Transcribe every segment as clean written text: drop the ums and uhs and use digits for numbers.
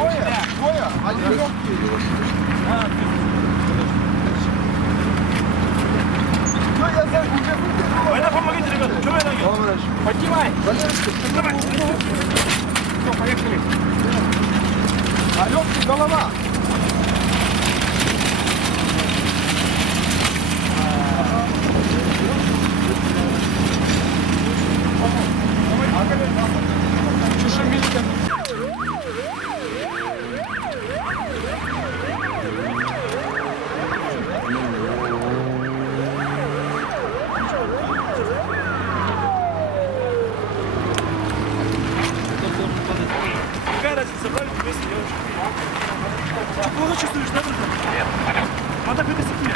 Двое? Они легкие. Все, я за уже выпил. Это помогите, ребята. Что вы ноги? Поднимай. Давай. Все, поехали. А легкий голова. Чешемилька. Какая разница, собрали вместе девушек? Ты плохо чувствуешь, да, друзья? Нет. Надо вытащить меня.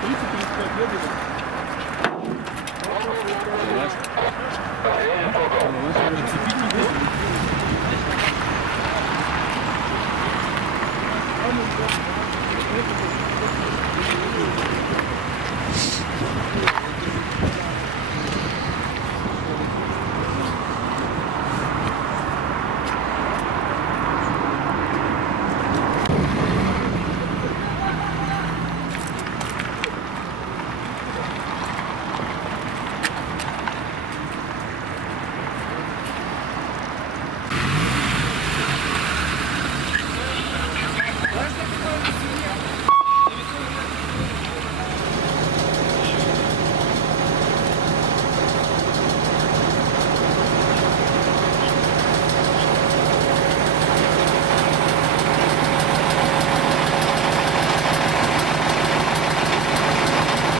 Тридцать 35 лет.